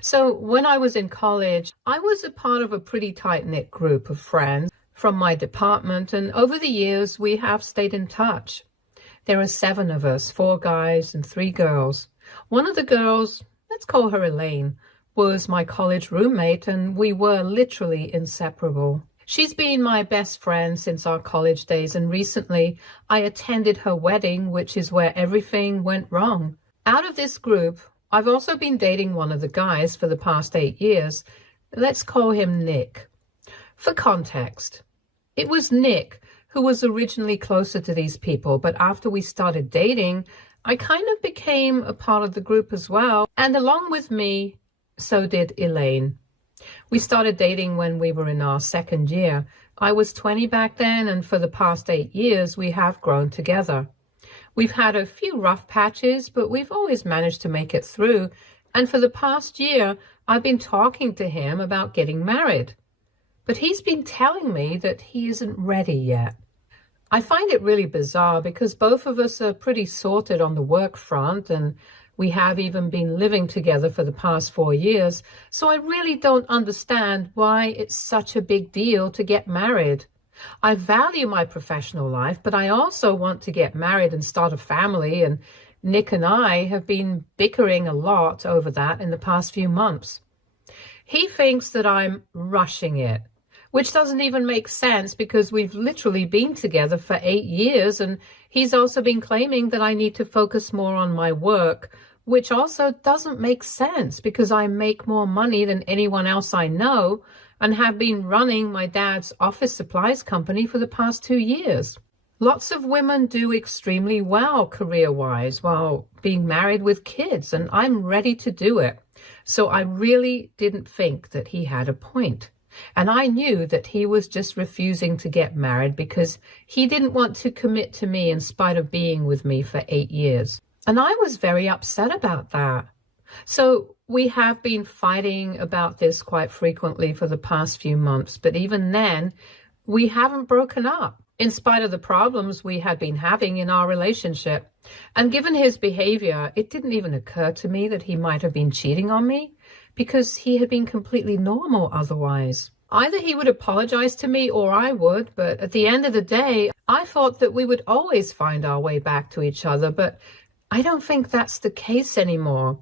So when I was in college, I was a part of a pretty tight-knit group of friends from my department, and over the years we have stayed in touch. There are 7 of us, 4 guys and 3 girls. One of the girls, let's call her Elaine, was my college roommate, and we were literally inseparable. She's been my best friend since our college days, and recently I attended her wedding, which is where everything went wrong. Out of this group, I've also been dating one of the guys for the past 8 years. Let's call him Nick. For context, it was Nick who was originally closer to these people, but after we started dating, I kind of became a part of the group as well, and along with me, so did Elaine. We started dating when we were in our 2nd year. I was 20 back then, and for the past 8 years, we have grown together. We've had a few rough patches, but we've always managed to make it through. And for the past year, I've been talking to him about getting married. But he's been telling me that he isn't ready yet. I find it really bizarre because both of us are pretty sorted on the work front, and we have even been living together for the past 4 years. So I really don't understand why it's such a big deal to get married. I value my professional life, but I also want to get married and start a family, and Nick and I have been bickering a lot over that in the past few months. He thinks that I'm rushing it, which doesn't even make sense because we've literally been together for 8 years, and he's also been claiming that I need to focus more on my work, which also doesn't make sense because I make more money than anyone else I know and have been running my dad's office supplies company for the past 2 years. Lots of women do extremely well career-wise while being married with kids, and I'm ready to do it. So I really didn't think that he had a point. And I knew that he was just refusing to get married because he didn't want to commit to me in spite of being with me for 8 years. And I was very upset about that. So we have been fighting about this quite frequently for the past few months, but even then, we haven't broken up, in spite of the problems we had been having in our relationship. And given his behavior, it didn't even occur to me that he might have been cheating on me, because he had been completely normal otherwise. Either he would apologize to me or I would, but at the end of the day, I thought that we would always find our way back to each other, but I don't think that's the case anymore.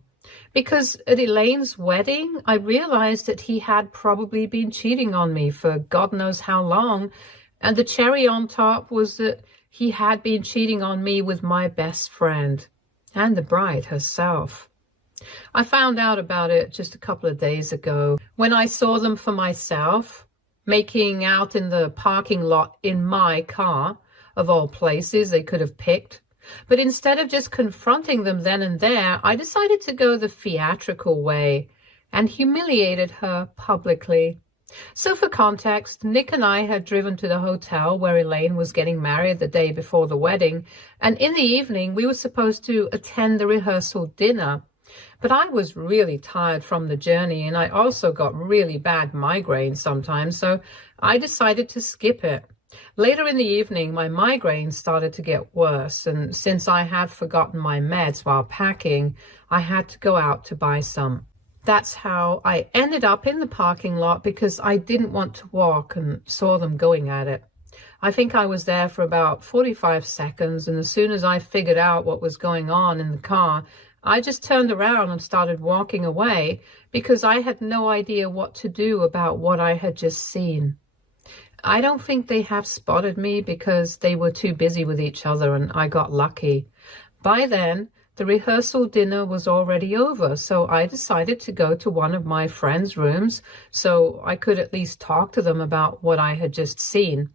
Because at Elaine's wedding, I realized that he had probably been cheating on me for God knows how long, and the cherry on top was that he had been cheating on me with my best friend and the bride herself. I found out about it just a couple of days ago when I saw them for myself, making out in the parking lot in my car, of all places they could have picked. But instead of just confronting them then and there, I decided to go the theatrical way and humiliated her publicly. So for context, Nick and I had driven to the hotel where Elaine was getting married the day before the wedding, and in the evening we were supposed to attend the rehearsal dinner. But I was really tired from the journey, and I also got really bad migraines sometimes, so I decided to skip it. Later in the evening, my migraines started to get worse, and since I had forgotten my meds while packing, I had to go out to buy some. That's how I ended up in the parking lot, because I didn't want to walk and saw them going at it. I think I was there for about 45 seconds, and as soon as I figured out what was going on in the car, I just turned around and started walking away because I had no idea what to do about what I had just seen. I don't think they have spotted me because they were too busy with each other and I got lucky. By then, the rehearsal dinner was already over, so I decided to go to one of my friends' rooms so I could at least talk to them about what I had just seen,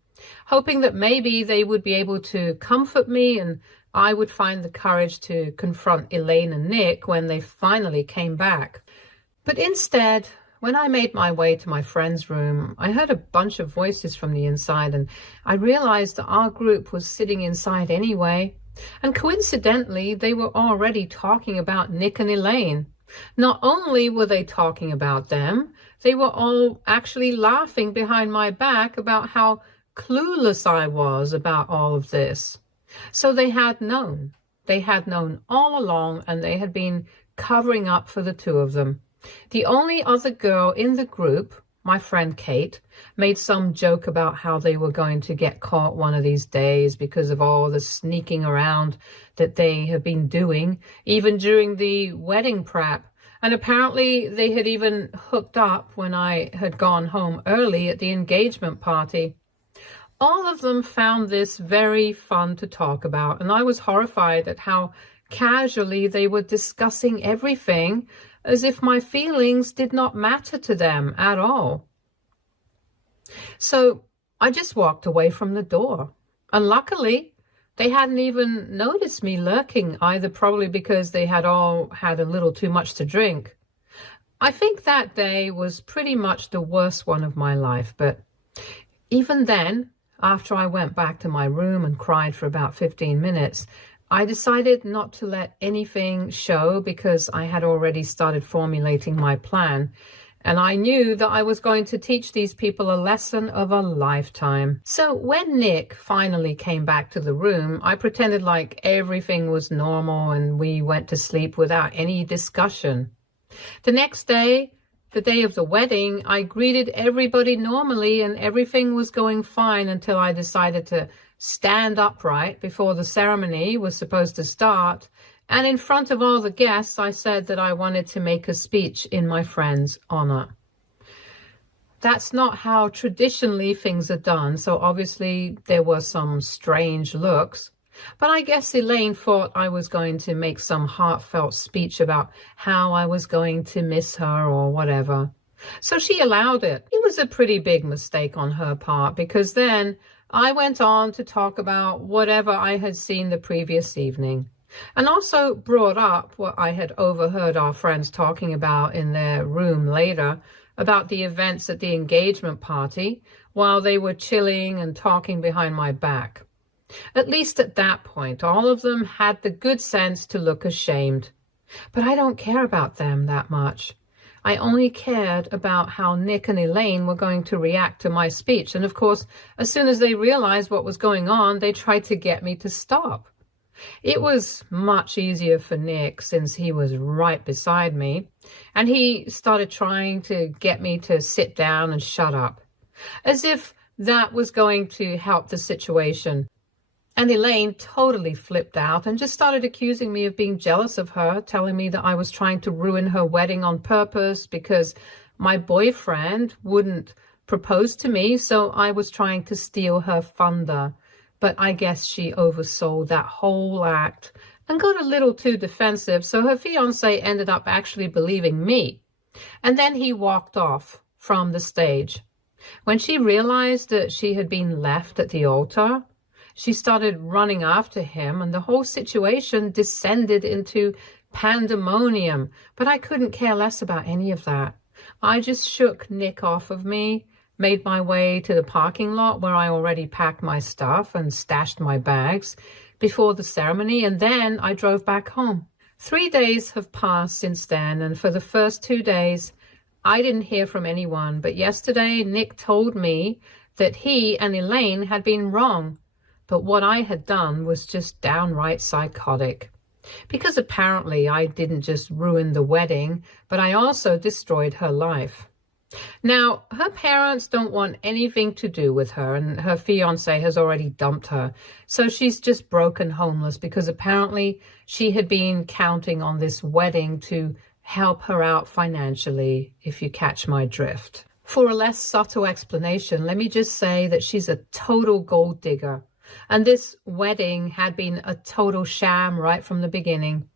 hoping that maybe they would be able to comfort me and I would find the courage to confront Elaine and Nick when they finally came back. But instead, when I made my way to my friend's room, I heard a bunch of voices from the inside, and I realized that our group was sitting inside anyway. And coincidentally, they were already talking about Nick and Elaine. Not only were they talking about them, they were all actually laughing behind my back about how clueless I was about all of this. So they had known. They had known all along, and they had been covering up for the two of them. The only other girl in the group, my friend Kate, made some joke about how they were going to get caught one of these days because of all the sneaking around that they have been doing, even during the wedding prep. And apparently they had even hooked up when I had gone home early at the engagement party. All of them found this very fun to talk about, and I was horrified at how casually they were discussing everything as if my feelings did not matter to them at all. So I just walked away from the door, and luckily they hadn't even noticed me lurking either, probably because they had all had a little too much to drink. I think that day was pretty much the worst one of my life, but even then, after I went back to my room and cried for about 15 minutes, I decided not to let anything show because I had already started formulating my plan. And I knew that I was going to teach these people a lesson of a lifetime. So when Nick finally came back to the room, I pretended like everything was normal and we went to sleep without any discussion. The next day, the day of the wedding, I greeted everybody normally and everything was going fine until I decided to stand upright before the ceremony was supposed to start. And in front of all the guests, I said that I wanted to make a speech in my friend's honor. That's not how traditionally things are done, so obviously there were some strange looks. But I guess Elaine thought I was going to make some heartfelt speech about how I was going to miss her or whatever. So she allowed it. It was a pretty big mistake on her part, because then I went on to talk about whatever I had seen the previous evening, and also brought up what I had overheard our friends talking about in their room later about the events at the engagement party while they were chilling and talking behind my back. At least at that point, all of them had the good sense to look ashamed. But I don't care about them that much. I only cared about how Nick and Elaine were going to react to my speech. And of course, as soon as they realized what was going on, they tried to get me to stop. It was much easier for Nick since he was right beside me, and he started trying to get me to sit down and shut up, as if that was going to help the situation. And Elaine totally flipped out and just started accusing me of being jealous of her, telling me that I was trying to ruin her wedding on purpose because my boyfriend wouldn't propose to me, so I was trying to steal her thunder. But I guess she oversold that whole act and got a little too defensive, so her fiancé ended up actually believing me. And then he walked off from the stage. When she realized that she had been left at the altar, she started running after him, and the whole situation descended into pandemonium. But I couldn't care less about any of that. I just shook Nick off of me, made my way to the parking lot where I already packed my stuff and stashed my bags before the ceremony, and then I drove back home. 3 days have passed since then, and for the first 2 days, I didn't hear from anyone. But yesterday, Nick told me that he and Elaine had been wrong, but what I had done was just downright psychotic. Because apparently I didn't just ruin the wedding, but I also destroyed her life. Now, her parents don't want anything to do with her, and her fiancé has already dumped her. So she's just broken homeless because apparently she had been counting on this wedding to help her out financially, if you catch my drift. For a less subtle explanation, let me just say that she's a total gold digger. And this wedding had been a total sham right from the beginning.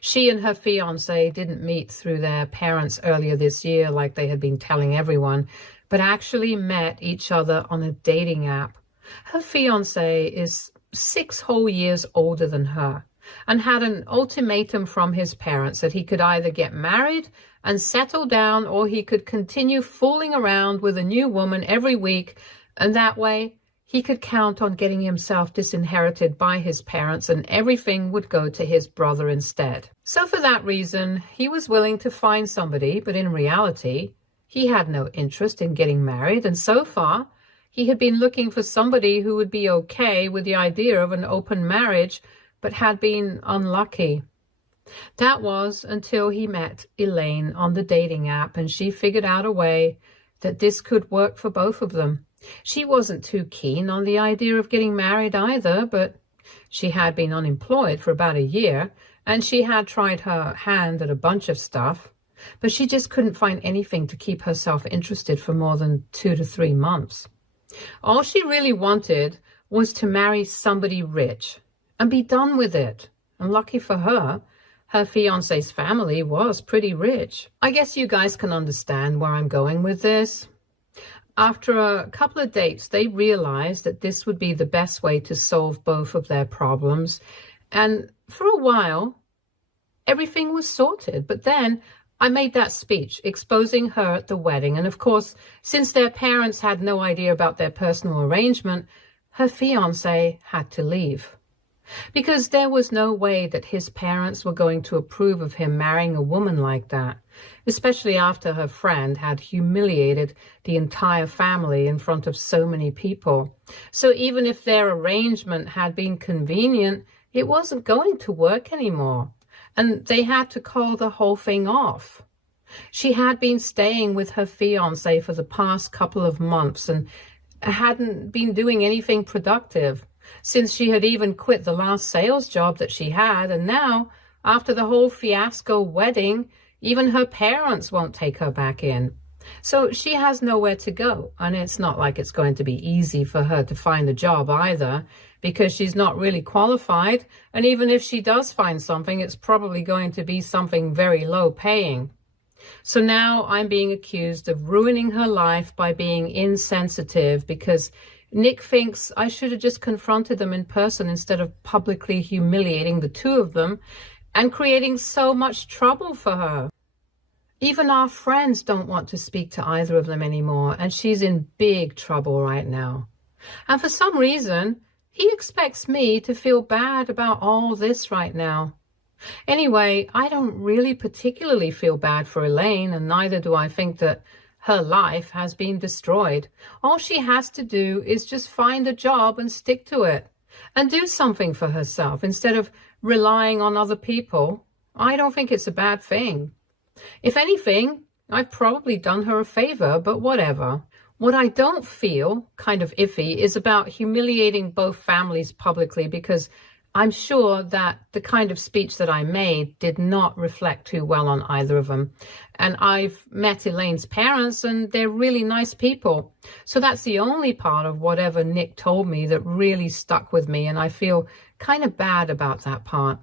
She and her fiancé didn't meet through their parents earlier this year like they had been telling everyone, but actually met each other on a dating app. Her fiancé is 6 whole years older than her and had an ultimatum from his parents that he could either get married and settle down, or he could continue fooling around with a new woman every week, and that way he could count on getting himself disinherited by his parents and everything would go to his brother instead. So for that reason, he was willing to find somebody, but in reality, he had no interest in getting married, and so far, he had been looking for somebody who would be okay with the idea of an open marriage, but had been unlucky. That was until he met Elaine on the dating app, and she figured out a way that this could work for both of them. She wasn't too keen on the idea of getting married either, but she had been unemployed for about a year, and she had tried her hand at a bunch of stuff, but she just couldn't find anything to keep herself interested for more than 2 to 3 months. All she really wanted was to marry somebody rich and be done with it. And lucky for her, her fiancé's family was pretty rich. I guess you guys can understand where I'm going with this. After a couple of dates, they realized that this would be the best way to solve both of their problems. And for a while, everything was sorted. But then I made that speech exposing her at the wedding. And of course, since their parents had no idea about their personal arrangement, her fiancé had to leave. Because there was no way that his parents were going to approve of him marrying a woman like that, especially after her friend had humiliated the entire family in front of so many people. So even if their arrangement had been convenient, it wasn't going to work anymore, and they had to call the whole thing off. She had been staying with her fiancé for the past couple of months and hadn't been doing anything productive, since she had even quit the last sales job that she had, and now, after the whole fiasco wedding, even her parents won't take her back in. So she has nowhere to go, and it's not like it's going to be easy for her to find a job either, because she's not really qualified, and even if she does find something, it's probably going to be something very low paying. So now I'm being accused of ruining her life by being insensitive because Nick thinks I should have just confronted them in person instead of publicly humiliating the two of them and creating so much trouble for her. Even our friends don't want to speak to either of them anymore, and she's in big trouble right now. And for some reason, he expects me to feel bad about all this right now. Anyway, I don't really particularly feel bad for Elaine, and neither do I think that her life has been destroyed. All she has to do is just find a job and stick to it and do something for herself instead of relying on other people. I don't think it's a bad thing. If anything, I've probably done her a favor, but whatever. What I don't feel kind of iffy is about humiliating both families publicly, because I'm sure that the kind of speech that I made did not reflect too well on either of them. And I've met Elaine's parents, and they're really nice people. So that's the only part of whatever Nick told me that really stuck with me, and I feel kind of bad about that part.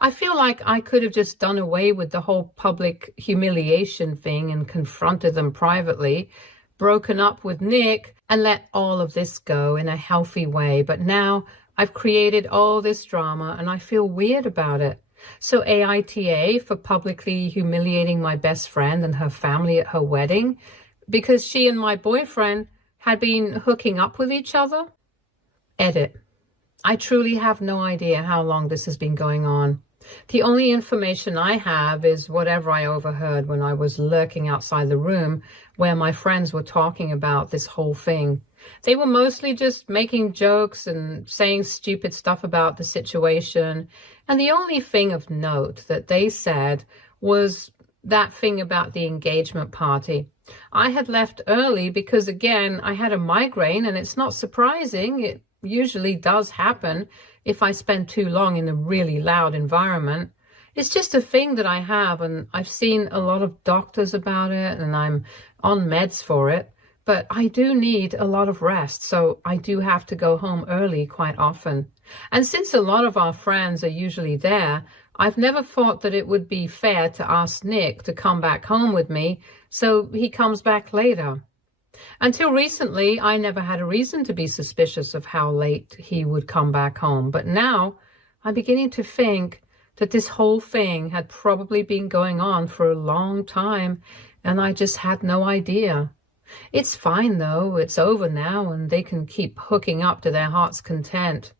I feel like I could have just done away with the whole public humiliation thing and confronted them privately, broken up with Nick, and let all of this go in a healthy way. But now I've created all this drama, and I feel weird about it. So AITA for publicly humiliating my best friend and her family at her wedding because she and my boyfriend had been hooking up with each other? Edit. I truly have no idea how long this has been going on. The only information I have is whatever I overheard when I was lurking outside the room where my friends were talking about this whole thing. They were mostly just making jokes and saying stupid stuff about the situation. And the only thing of note that they said was that thing about the engagement party. I had left early because, again, I had a migraine, and it's not surprising. It usually does happen if I spend too long in a really loud environment. It's just a thing that I have, and I've seen a lot of doctors about it, and I'm on meds for it. But I do need a lot of rest, so I do have to go home early quite often. And since a lot of our friends are usually there, I've never thought that it would be fair to ask Nick to come back home with me, so he comes back later. Until recently, I never had a reason to be suspicious of how late he would come back home. But now I'm beginning to think that this whole thing had probably been going on for a long time, and I just had no idea. It's fine, though. It's over now, and they can keep hooking up to their heart's content.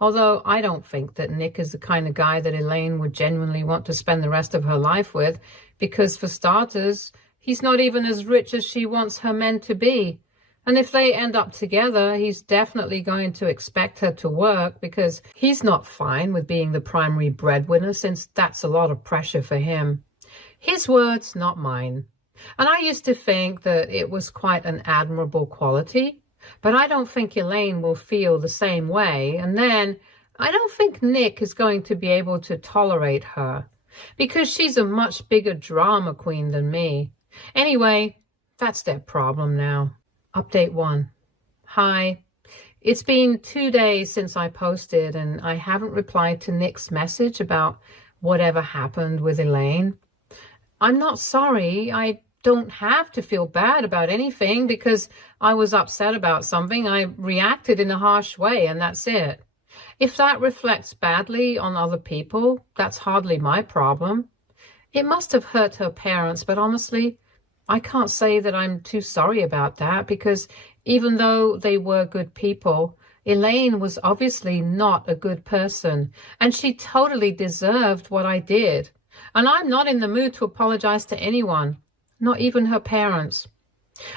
Although I don't think that Nick is the kind of guy that Elaine would genuinely want to spend the rest of her life with, because for starters, he's not even as rich as she wants her men to be. And if they end up together, he's definitely going to expect her to work because he's not fine with being the primary breadwinner, since that's a lot of pressure for him. His words, not mine. And I used to think that it was quite an admirable quality, but I don't think Elaine will feel the same way. And then I don't think Nick is going to be able to tolerate her because she's a much bigger drama queen than me. Anyway, that's their problem now. Update 1. Hi. It's been 2 days since I posted and I haven't replied to Nick's message about whatever happened with Elaine. I'm not sorry. I don't have to feel bad about anything because I was upset about something. I reacted in a harsh way and that's it. If that reflects badly on other people, that's hardly my problem. It must have hurt her parents, but honestly, I can't say that I'm too sorry about that because even though they were good people, Elaine was obviously not a good person and she totally deserved what I did. And I'm not in the mood to apologize to anyone, not even her parents.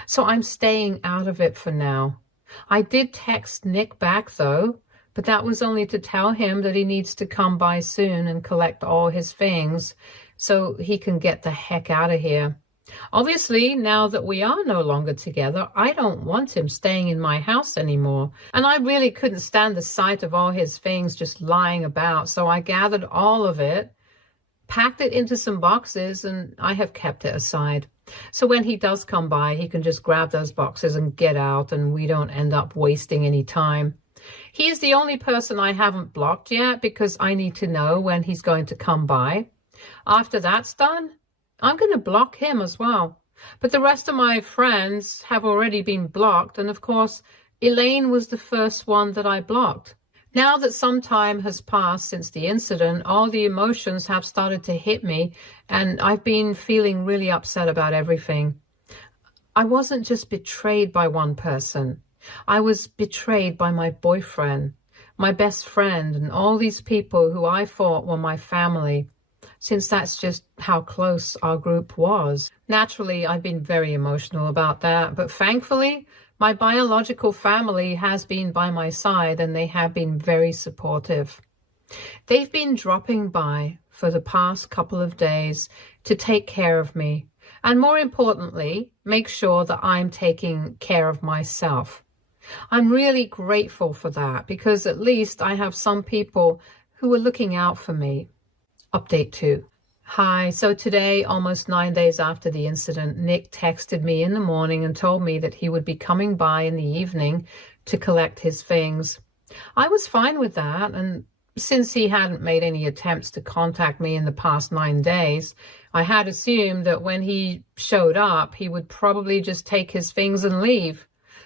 So I'm staying out of it for now. I did text Nick back though, but that was only to tell him that he needs to come by soon and collect all his things so he can get the heck out of here. Obviously, now that we are no longer together, I don't want him staying in my house anymore. And I really couldn't stand the sight of all his things just lying about, so I gathered all of it, packed it into some boxes, and I have kept it aside. So when he does come by, he can just grab those boxes and get out, and we don't end up wasting any time. He is the only person I haven't blocked yet because I need to know when he's going to come by. After that's done, I'm going to block him as well. But the rest of my friends have already been blocked, and of course, Elaine was the first one that I blocked. Now that some time has passed since the incident, all the emotions have started to hit me, and I've been feeling really upset about everything. I wasn't just betrayed by one person. I was betrayed by my boyfriend, my best friend, and all these people who I thought were my family, since that's just how close our group was. Naturally, I've been very emotional about that, but thankfully, my biological family has been by my side and they have been very supportive. They've been dropping by for the past couple of days to take care of me, and more importantly, make sure that I'm taking care of myself. I'm really grateful for that because at least I have some people who are looking out for me. Update 2. Hi, so today, almost 9 days after the incident, Nick texted me in the morning and told me that he would be coming by in the evening to collect his things. I was fine with that, and since he hadn't made any attempts to contact me in the past 9 days, I had assumed that when he showed up, he would probably just take his things and leave.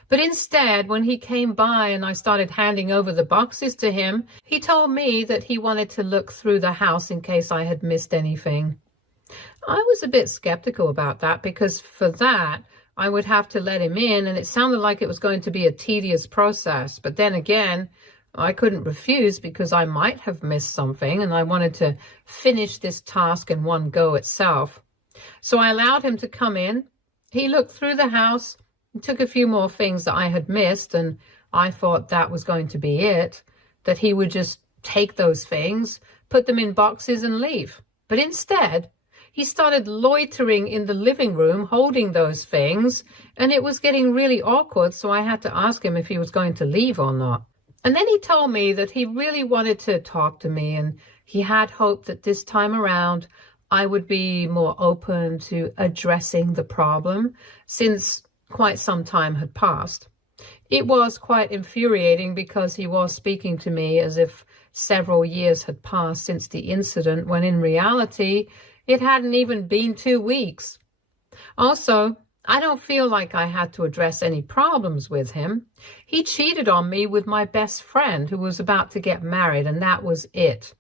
But instead, when he came by and I started handing over the boxes to him, he told me that he wanted to look through the house in case I had missed anything. I was a bit skeptical about that because for that, I would have to let him in, and it sounded like it was going to be a tedious process. But then again, I couldn't refuse because I might have missed something and I wanted to finish this task in one go itself. So I allowed him to come in. He looked through the house, took a few more things that I had missed, and I thought that was going to be it, that he would just take those things, put them in boxes and leave. But instead, he started loitering in the living room holding those things, and it was getting really awkward, so I had to ask him if he was going to leave or not. And then he told me that he really wanted to talk to me, and he had hoped that this time around I would be more open to addressing the problem, since quite some time had passed. It was quite infuriating because he was speaking to me as if several years had passed since the incident, when in reality, it hadn't even been 2 weeks. Also, I don't feel like I had to address any problems with him. He cheated on me with my best friend who was about to get married, and that was it.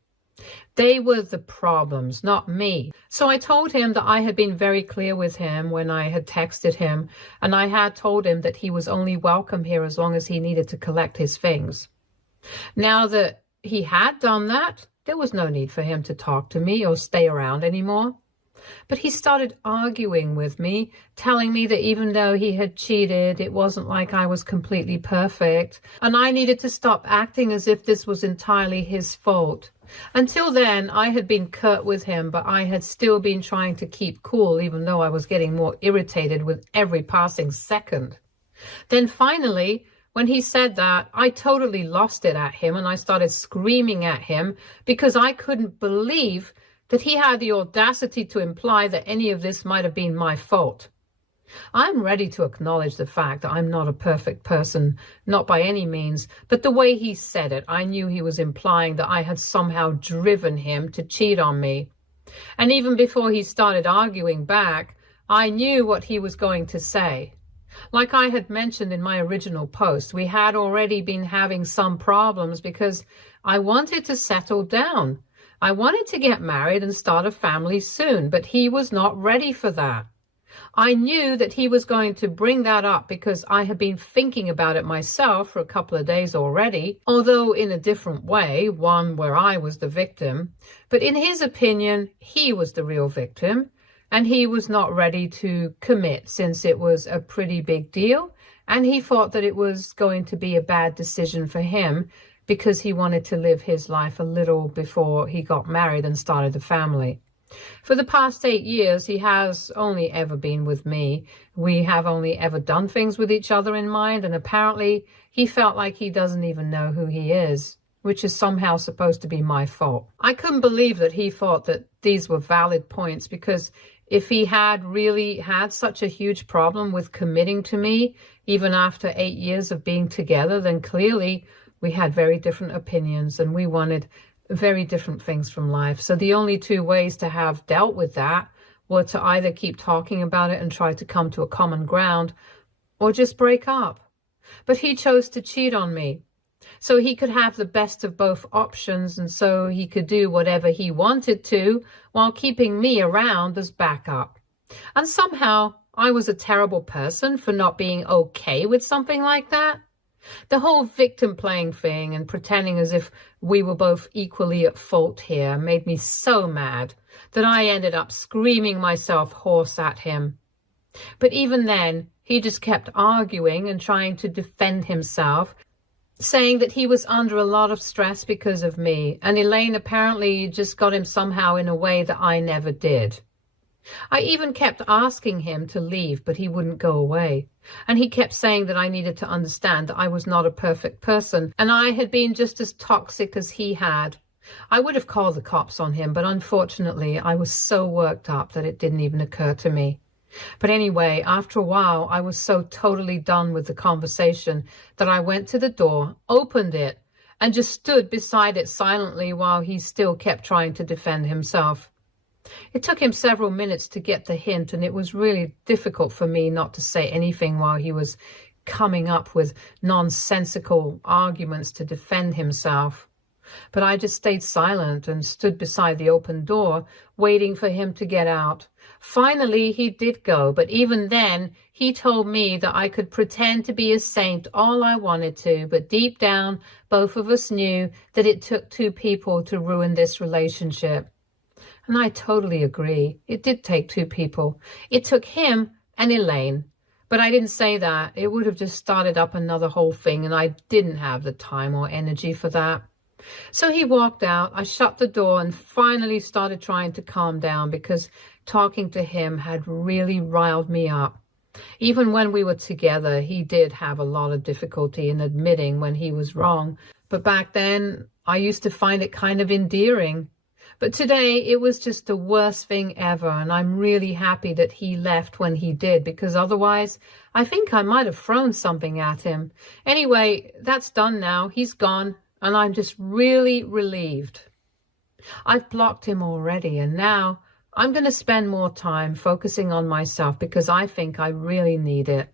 They were the problems, not me. So I told him that I had been very clear with him when I had texted him, and I had told him that he was only welcome here as long as he needed to collect his things. Now that he had done that, there was no need for him to talk to me or stay around anymore. But he started arguing with me, telling me that even though he had cheated, it wasn't like I was completely perfect, and I needed to stop acting as if this was entirely his fault. Until then, I had been curt with him, but I had still been trying to keep cool, even though I was getting more irritated with every passing second. Then finally, when he said that, I totally lost it at him, and I started screaming at him because I couldn't believe that he had the audacity to imply that any of this might have been my fault. I'm ready to acknowledge the fact that I'm not a perfect person, not by any means, but the way he said it, I knew he was implying that I had somehow driven him to cheat on me. And even before he started arguing back, I knew what he was going to say. Like I had mentioned in my original post, we had already been having some problems because I wanted to settle down. I wanted to get married and start a family soon, but he was not ready for that. I knew that he was going to bring that up because I had been thinking about it myself for a couple of days already, although in a different way, one where I was the victim. But in his opinion, he was the real victim, and he was not ready to commit since it was a pretty big deal, and he thought that it was going to be a bad decision for him because he wanted to live his life a little before he got married and started a family. For the past 8 years, he has only ever been with me. We have only ever done things with each other in mind, and apparently he felt like he doesn't even know who he is, which is somehow supposed to be my fault. I couldn't believe that he thought that these were valid points, because if he had really had such a huge problem with committing to me, even after 8 years of being together, then clearly we had very different opinions and we wanted very different things from life. So the only two ways to have dealt with that were to either keep talking about it and try to come to a common ground, or just break up. But he chose to cheat on me, so he could have the best of both options, and so he could do whatever he wanted to while keeping me around as backup. And somehow I was a terrible person for not being okay with something like that. The whole victim playing thing and pretending as if we were both equally at fault here made me so mad that I ended up screaming myself hoarse at him. But even then, he just kept arguing and trying to defend himself, saying that he was under a lot of stress because of me, and Elaine apparently just got him somehow in a way that I never did. I even kept asking him to leave, but he wouldn't go away. And he kept saying that I needed to understand that I was not a perfect person, and I had been just as toxic as he had. I would have called the cops on him, but unfortunately I was so worked up that it didn't even occur to me. But anyway, after a while, I was so totally done with the conversation that I went to the door, opened it, and just stood beside it silently while he still kept trying to defend himself. It took him several minutes to get the hint, and it was really difficult for me not to say anything while he was coming up with nonsensical arguments to defend himself. But I just stayed silent and stood beside the open door, waiting for him to get out. Finally, he did go, but even then, he told me that I could pretend to be a saint all I wanted to, but deep down, both of us knew that it took two people to ruin this relationship. And I totally agree. It did take two people. It took him and Elaine. But I didn't say that. It would have just started up another whole thing, and I didn't have the time or energy for that. So he walked out. I shut the door and finally started trying to calm down, because talking to him had really riled me up. Even when we were together, he did have a lot of difficulty in admitting when he was wrong. But back then, I used to find it kind of endearing. But today, it was just the worst thing ever, and I'm really happy that he left when he did, because otherwise, I think I might have thrown something at him. Anyway, that's done now. He's gone, and I'm just really relieved. I've blocked him already, and now I'm going to spend more time focusing on myself, because I think I really need it.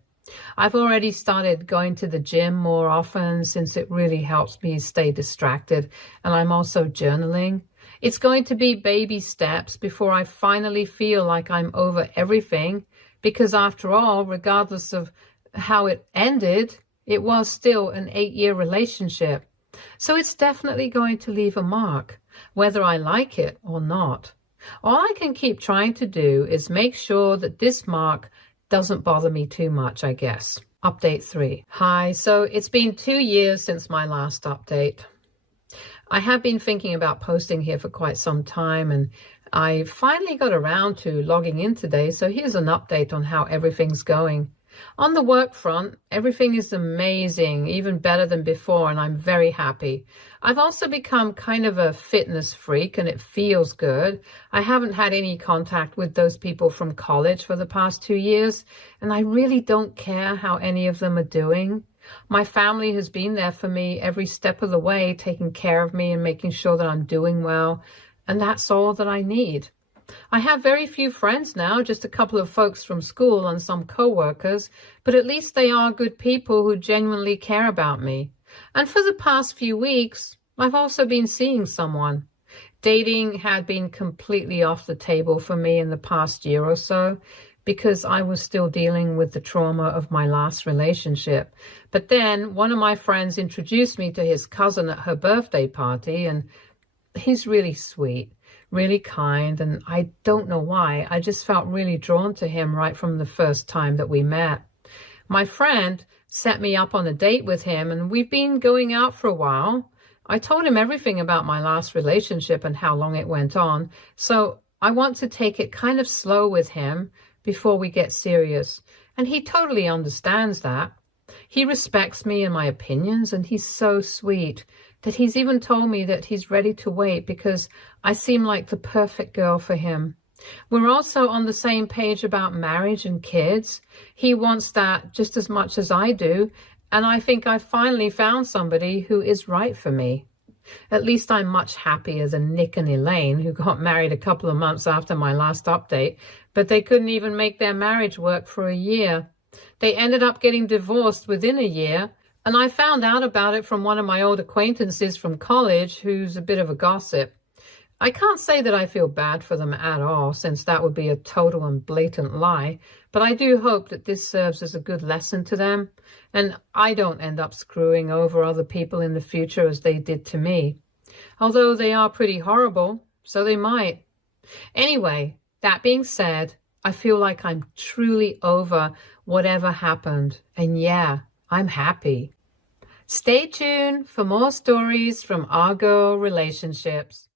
I've already started going to the gym more often, since it really helps me stay distracted, and I'm also journaling. It's going to be baby steps before I finally feel like I'm over everything, because after all, regardless of how it ended, it was still an 8-year relationship. So it's definitely going to leave a mark, whether I like it or not. All I can keep trying to do is make sure that this mark doesn't bother me too much, I guess. Update 3. Hi, so it's been 2 years since my last update. I have been thinking about posting here for quite some time, and I finally got around to logging in today, so here's an update on how everything's going. On the work front, everything is amazing, even better than before, and I'm very happy. I've also become kind of a fitness freak, and it feels good. I haven't had any contact with those people from college for the past 2 years, and I really don't care how any of them are doing. My family has been there for me every step of the way, taking care of me and making sure that I'm doing well, and that's all that I need. I have very few friends now, just a couple of folks from school and some co-workers, but at least they are good people who genuinely care about me. And for the past few weeks, I've also been seeing someone. Dating had been completely off the table for me in the past year or so because I was still dealing with the trauma of my last relationship. But then one of my friends introduced me to his cousin at her birthday party, and he's really sweet, really kind, and I don't know why. I just felt really drawn to him right from the first time that we met. My friend set me up on a date with him, and we've been going out for a while. I told him everything about my last relationship and how long it went on, so I want to take it kind of slow with him before we get serious, and he totally understands that. He respects me and my opinions, and he's so sweet that he's even told me that he's ready to wait because I seem like the perfect girl for him. We're also on the same page about marriage and kids. He wants that just as much as I do, and I think I finally found somebody who is right for me. At least I'm much happier than Nick and Elaine, who got married a couple of months after my last update, but they couldn't even make their marriage work for a year. They ended up getting divorced within a year, and I found out about it from one of my old acquaintances from college who's a bit of a gossip. I can't say that I feel bad for them at all, since that would be a total and blatant lie, but I do hope that this serves as a good lesson to them, and I don't end up screwing over other people in the future as they did to me. Although they are pretty horrible, so they might. Anyway, that being said, I feel like I'm truly over whatever happened, and yeah, I'm happy. Stay tuned for more stories from our girl relationships.